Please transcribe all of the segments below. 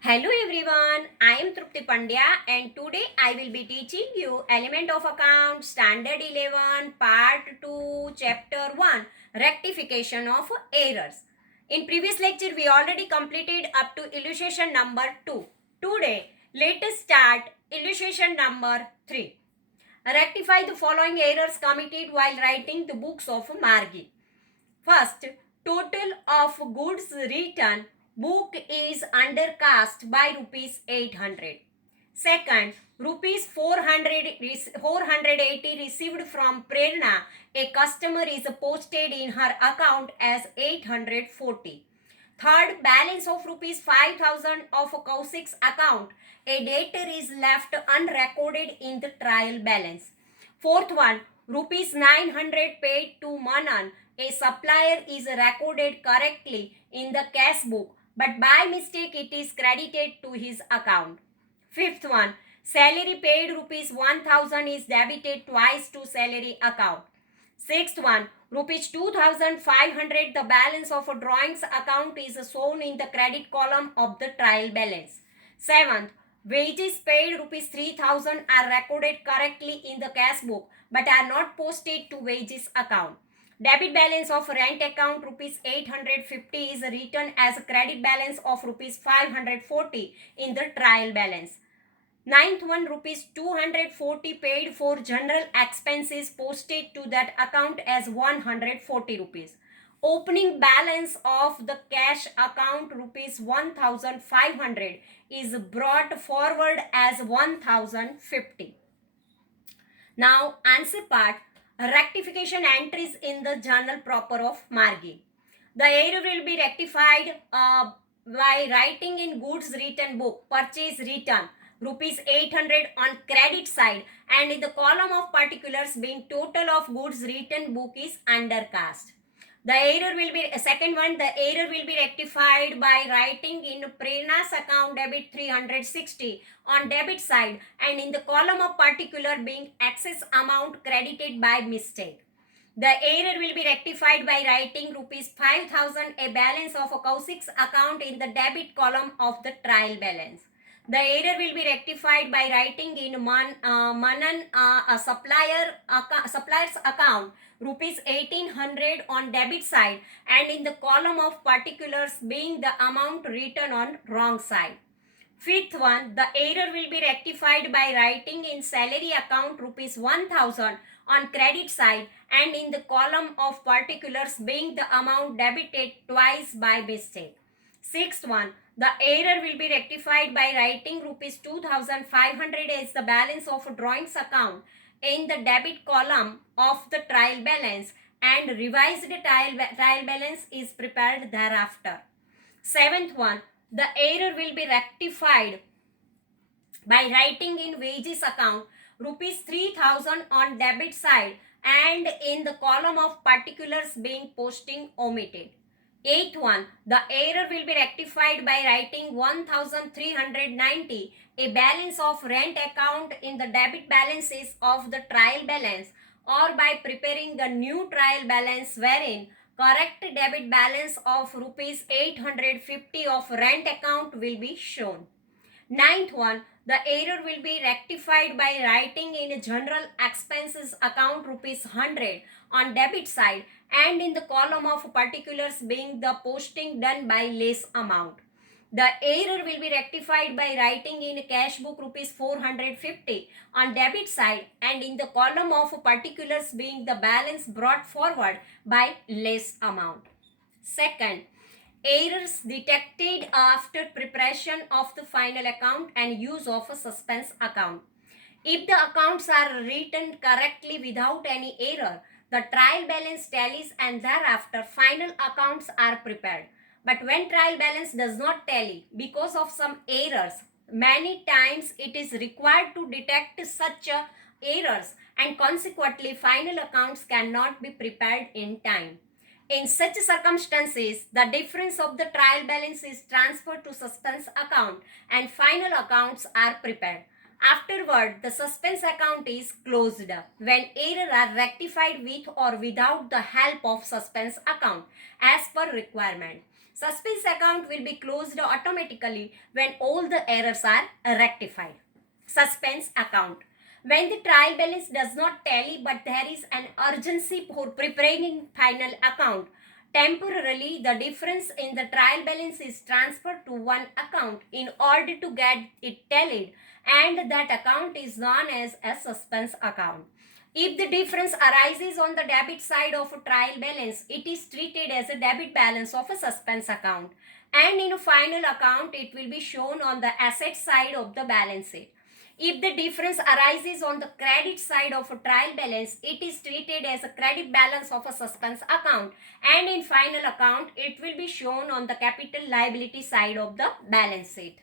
Hello everyone, I am Trupti Pandya and today I will be teaching you Element of Account Standard 11 Part 2 Chapter 1 Rectification of Errors. In previous lecture we already completed up to illustration number 2. Today let us start illustration number 3. Rectify the following errors committed while writing the books of Margi. First, total of goods returned book is undercast by rupees 800. Second, rupees 480 received from Prerna, a customer is posted in her account as 840. Third, balance of rupees 5000 of Kausik's account, a debtor is left unrecorded in the trial balance. Fourth one, rupees 900 paid to Manan, a supplier is recorded correctly in the cash book, but by mistake it is credited to his account. Fifth one, salary paid rupees 1000 is debited twice to salary account. Sixth one, rupees 2500 the balance of a drawings account is shown in the credit column of the trial balance. Seventh, wages paid rupees 3000 are recorded correctly in the cash book but are not posted to wages account. Debit balance of rent account rupees 850 is written as credit balance of rupees 540 in the trial balance. Ninth one, rupees 240 paid for general expenses posted to that account as 140 rupees. Opening balance of the cash account rupees 1500 is brought forward as 1050. Now answer part, rectification entries in the journal proper of Margi. The error will be rectified by writing in goods written book, purchase return, rupees 800 on credit side, and in the column of particulars being total of goods written book is undercast. The error will be second one. The error will be rectified by writing in Prerna's account debit 360 on debit side and in the column of particular being excess amount credited by mistake. The error will be rectified by writing rupees 5000 a balance of a Kausik's account in the debit column of the trial balance. The error will be rectified by writing in Manan a supplier's account rupees 1800 on debit side and in the column of particulars being the amount written on wrong side. Fifth one, the error will be rectified by writing in salary account rupees 1000 on credit side and in the column of particulars being the amount debited twice by mistake. Sixth one, the error will be rectified by writing rupees 2500 as the balance of a drawings account in the debit column of the trial balance and revised trial balance is prepared thereafter. Seventh one, the error will be rectified by writing in wages account rupees 3000 on debit side and in the column of particulars being posting omitted. Eighth one, the error will be rectified by writing 1390 a balance of rent account in the debit balances of the trial balance or by preparing the new trial balance wherein correct debit balance of rupees 850 of rent account will be shown. Ninth one, the error will be rectified by writing in general expenses account rupees 100 on debit side and in the column of particulars being the posting done by less amount. The error will be rectified by writing in cash book rupees 450 on debit side and in the column of particulars being the balance brought forward by less amount. Second, errors detected after preparation of the final account and use of a suspense account. If the accounts are written correctly without any error, the trial balance tallies and thereafter final accounts are prepared. But when trial balance does not tally because of some errors, many times it is required to detect such errors and consequently final accounts cannot be prepared in time. In such circumstances, the difference of the trial balance is transferred to suspense account and final accounts are prepared. Afterward, the suspense account is closed when errors are rectified with or without the help of suspense account as per requirement. Suspense account will be closed automatically when all the errors are rectified. Suspense account. When the trial balance does not tally but there is an urgency for preparing final account, temporarily the difference in the trial balance is transferred to one account in order to get it tallied, and that account is known as a suspense account. If the difference arises on the debit side of a trial balance, it is treated as a debit balance of a suspense account, and in a final account it will be shown on the asset side of the balance sheet. If the difference arises on the credit side of a trial balance, it is treated as a credit balance of a suspense account, and in final account it will be shown on the capital liability side of the balance sheet.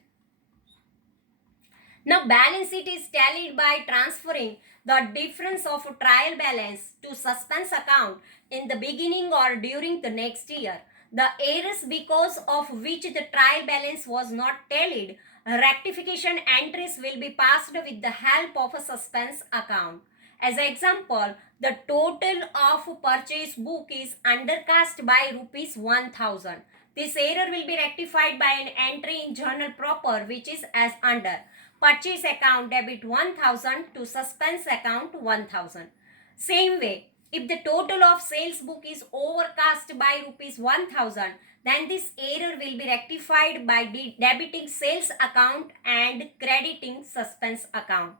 Now balance sheet is tallied by transferring the difference of a trial balance to suspense account in the beginning or during the next year. The errors because of which the trial balance was not tallied, rectification entries will be passed with the help of a suspense account. As an example, the total of purchase book is undercast by rupees 1000. This error will be rectified by an entry in journal proper, which is as under: purchase account debit 1000 to suspense account 1000. Same way, if the total of sales book is overcast by rupees 1000, then this error will be rectified by debiting sales account and crediting suspense account.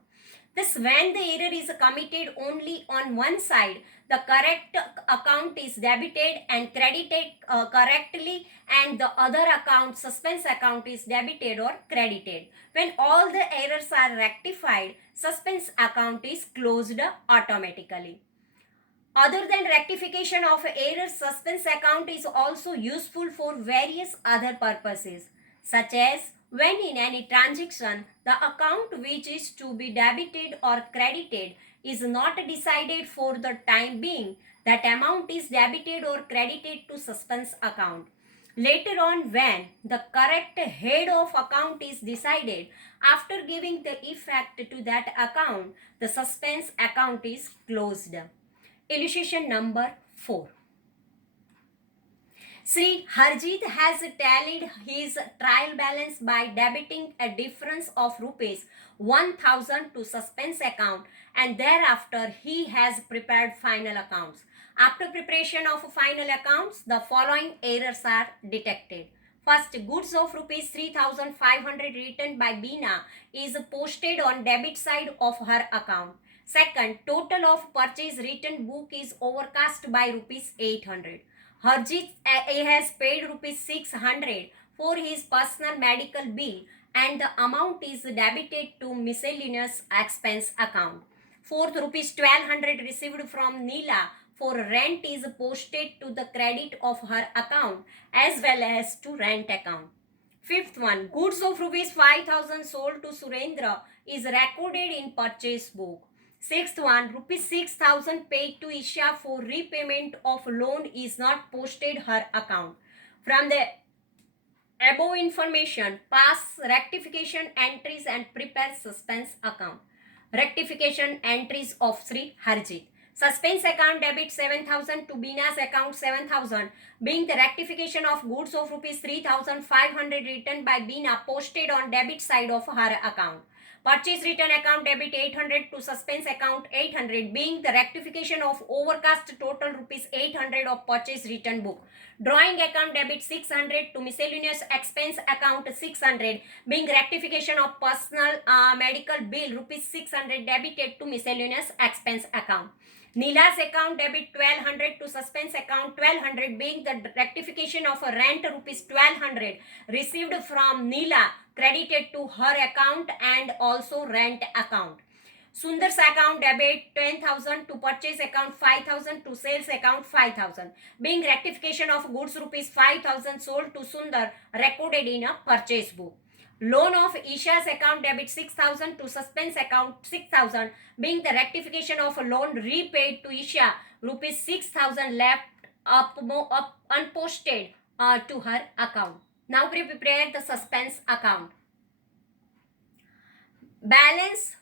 Thus, when the error is committed only on one side, the correct account is debited and credited correctly, and the other account, suspense account, is debited or credited. When all the errors are rectified, suspense account is closed automatically. Other than rectification of errors, suspense account is also useful for various other purposes, such as when in any transaction the account which is to be debited or credited is not decided for the time being, that amount is debited or credited to suspense account. Later on, when the correct head of account is decided, after giving the effect to that account, the suspense account is closed. Illustration number 4. Sri Harjit has tallied his trial balance by debiting a difference of rupees 1000 to suspense account, and thereafter he has prepared final accounts. After preparation of final accounts, the following errors are detected. First, goods of rupees 3500 written by Beena is posted on debit side of her account. Second, total of purchase written book is overcast by rupees 800. Harjit has paid rupees 600 for his personal medical bill, and the amount is debited to miscellaneous expense account. Fourth, rupees 1200 received from Neela for rent is posted to the credit of her account as well as to rent account. Fifth one, goods of rupees 5000 sold to Surendra is recorded in purchase book. Sixth one, rupees 6000 paid to Isha for repayment of loan is not posted her account. From the above information, pass rectification entries and prepare suspense account. Rectification entries of Sri Harjit. Suspense account debit 7000 to Beena's account 7000, being the rectification of goods of rupees 3500 written by Beena posted on debit side of her account. Purchase return account debit 800 to suspense account 800, being the rectification of overcast total rupees 800 of purchase return book. Drawing account debit 600 to miscellaneous expense account 600, being rectification of personal medical bill rupees 600 debited to miscellaneous expense account. Neela's account debit 1200 to suspense account 1200, being the rectification of a rent rupees 1200 received from Neela credited to her account and also rent account. Sundar's account debit 10,000 to purchase account 5,000 to sales account 5,000, being rectification of goods rupees 5,000 sold to Sundar recorded in a purchase book. Loan of Isha's account debit 6,000 to suspense account 6,000, being the rectification of a loan repaid to Isha rupees 6,000 left up unposted to her account. Now we prepare the suspense account. Balance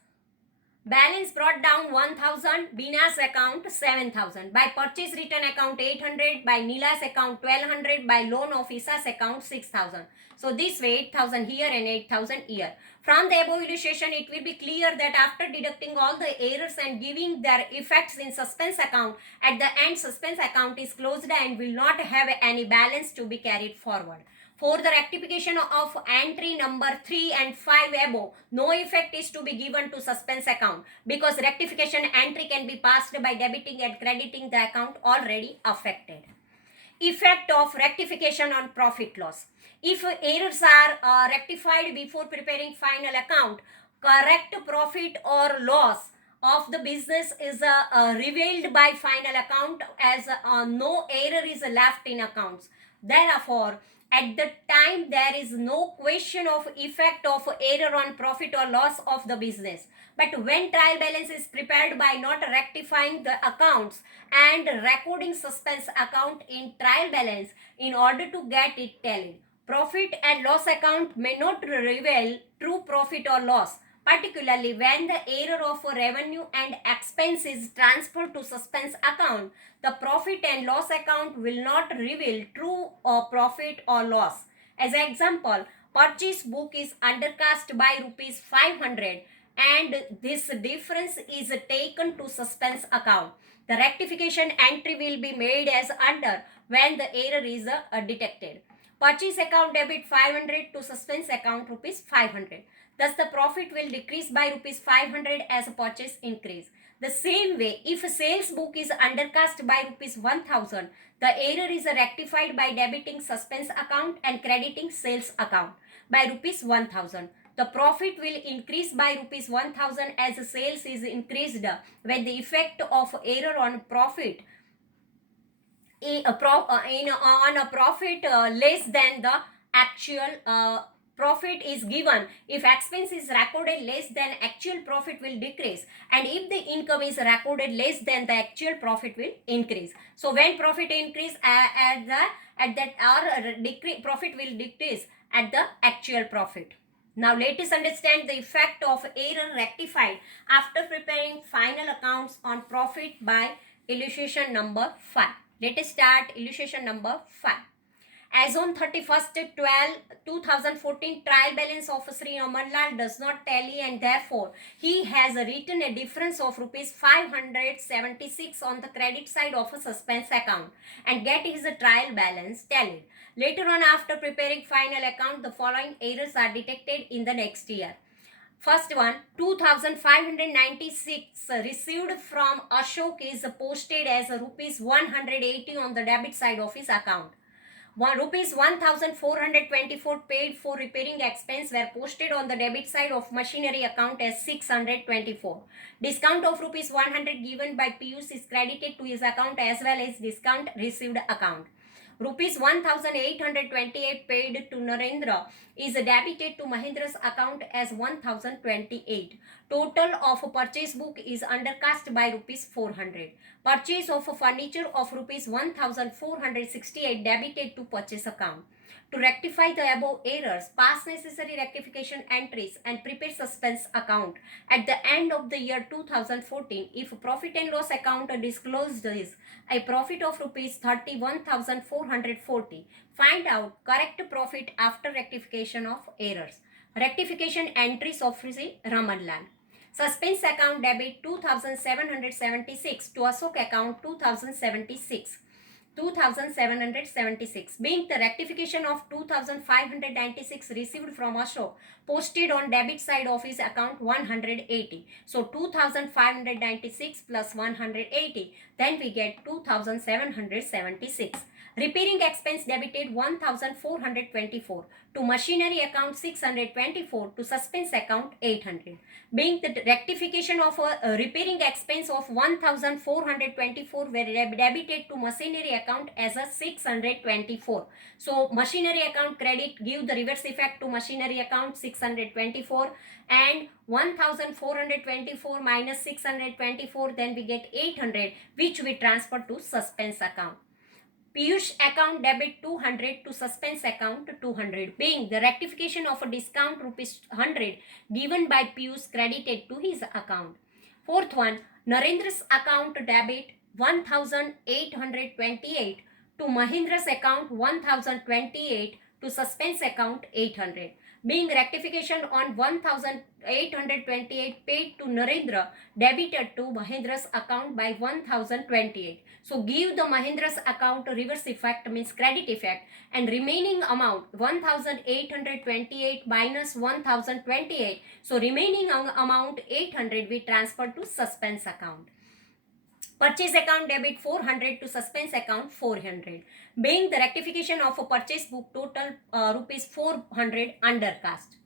Balance brought down 1000, Bina's account 7000. By purchase return account 800, by Nila's account 1200, by loan of Isa's account 6000. So this way 8000 here and 8000 here. From the above illustration, it will be clear that after deducting all the errors and giving their effects in suspense account, at the end suspense account is closed and will not have any balance to be carried forward. For the rectification of entry number 3 and 5 above, no effect is to be given to suspense account because rectification entry can be passed by debiting and crediting the account already affected. Effect of rectification on profit loss. If errors are rectified before preparing final account, correct profit or loss of the business is revealed by final account as no error is left in accounts. Therefore, at the time there is no question of effect of error on profit or loss of the business. But when trial balance is prepared by not rectifying the accounts and recording suspense account in trial balance in order to get it tallied, profit and loss account may not reveal true profit or loss, particularly when the error of revenue and expense is transferred to suspense account. The profit and loss account will not reveal true or profit or loss. As an example, purchase book is undercast by rupees 500 and this difference is taken to suspense account. The rectification entry will be made as under when the error is detected. Purchase account debit 500 to suspense account rupees 500. Thus the profit will decrease by rupees 500 as a purchase increase. The same way, if a sales book is undercast by rupees 1000, the error is rectified by debiting suspense account and crediting sales account by rupees 1000. The profit will increase by rupees 1000 as the sales is increased when the effect of error on profit on a profit less than the actual profit is given. If expense is recorded less than actual profit will decrease, and if the income is recorded less than the actual profit will increase. So when profit increase at that or decrease, profit will decrease at the actual profit. Now let us understand the effect of error rectified after preparing final accounts on profit by illustration number 5. Let us start illustration number 5. As on 31st 2014, trial balance of Sri Ramanlal does not tally and therefore he has written a difference of rupees 576 on the credit side of a suspense account and get his trial balance tallied. Later on, after preparing final account, the following errors are detected in the next year. First one, 2596 received from Ashok is posted as rupees 180 on the debit side of his account. Rupees 1424 paid for repairing expense were posted on the debit side of machinery account as 624. Discount of rupees 100 given by Piyush is credited to his account as well as discount received account. Rupees 1828 paid to Narendra is debited to Mahendra's account as 1028. Total of purchase book is undercast by rupees 400. Purchase of furniture of rupees 1468 debited to purchase account. To rectify the above errors, pass necessary rectification entries and prepare suspense account. At the end of the year 2014, if profit and loss account disclosed is a profit of rupees 31,440, find out correct profit after rectification of errors. Rectification entries of Sri Ramanlal. Suspense account debit 2776 to Ashok account 2076. Being the rectification of 2596 received from Ashok posted on debit side of his account 180. So 2596 plus 180, then we get 2776. Repairing expense debited 1424 to machinery account 624 to suspense account 800. Being the rectification of a repairing expense of 1424 were debited to machinery account as a 624. So machinery account credit give the reverse effect to machinery account 624 and 1424 minus 624, then we get 800 which we transfer to suspense account. Piyush account debit 200 to suspense account 200, being the rectification of a discount rupees 100 given by Piyush credited to his account. Fourth one, Narendra's account debit 1,828 to Mahindra's account 1,028 to suspense account 800. Being rectification on 1,828 paid to Narendra debited to Mahindra's account by 1,028. So give the Mahindra's account reverse effect means credit effect, and remaining amount 1,828 minus 1,028. So remaining amount 800 we transfer to suspense account. Purchase account debit 400 to suspense account 400. Being the rectification of a purchase book total rupees 400 undercast.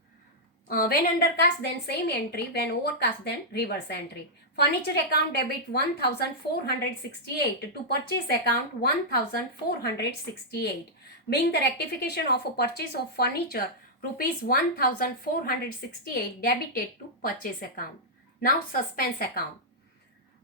When undercast, then same entry. When overcast, then reverse entry. Furniture account debit 1,468 to purchase account 1,468. Being the rectification of a purchase of furniture, rupees 1,468 debited to purchase account. Now suspense account.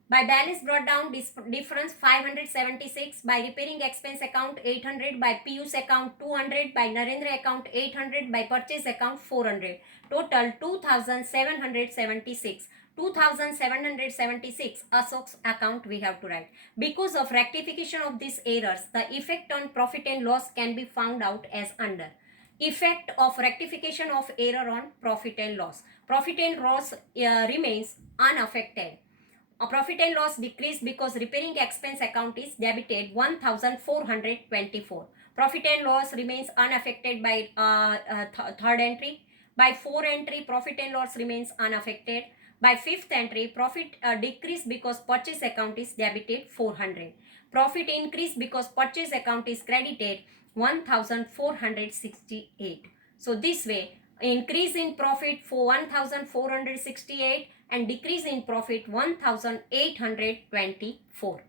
By balance brought down difference 576, by repairing expense account 800, by Piyush account 200, by Narendra account 800, by purchase account 400. Total 2,776. 2,776 Ashok's account we have to write. Because of rectification of these errors, the effect on profit and loss can be found out as under. Effect of rectification of error on profit and loss. Profit and loss remains unaffected. A profit and loss decreased because repairing expense account is debited 1,424. Profit and loss remains unaffected by third entry. By fourth entry, profit and loss remains unaffected. By fifth entry, profit decreased because purchase account is debited 400. Profit increased because purchase account is credited 1,468. So this way, increase in profit for 1,468 and decrease in profit 1,824.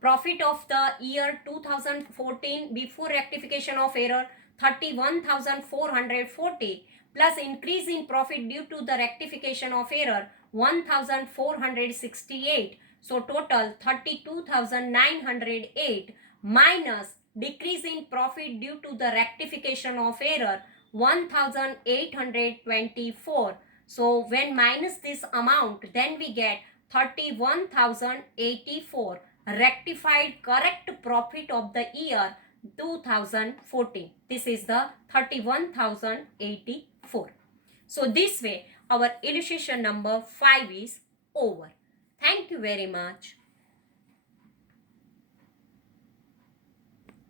Profit of the year 2014 before rectification of error 31,440 plus increase in profit due to the rectification of error 1,468. So total 32,908 minus decrease in profit due to the rectification of error 1,824. So when minus this amount, then we get 31,084 rectified correct profit of the year 2014. This is the 31,084. So this way our illustration number 5 is over. Thank you very much.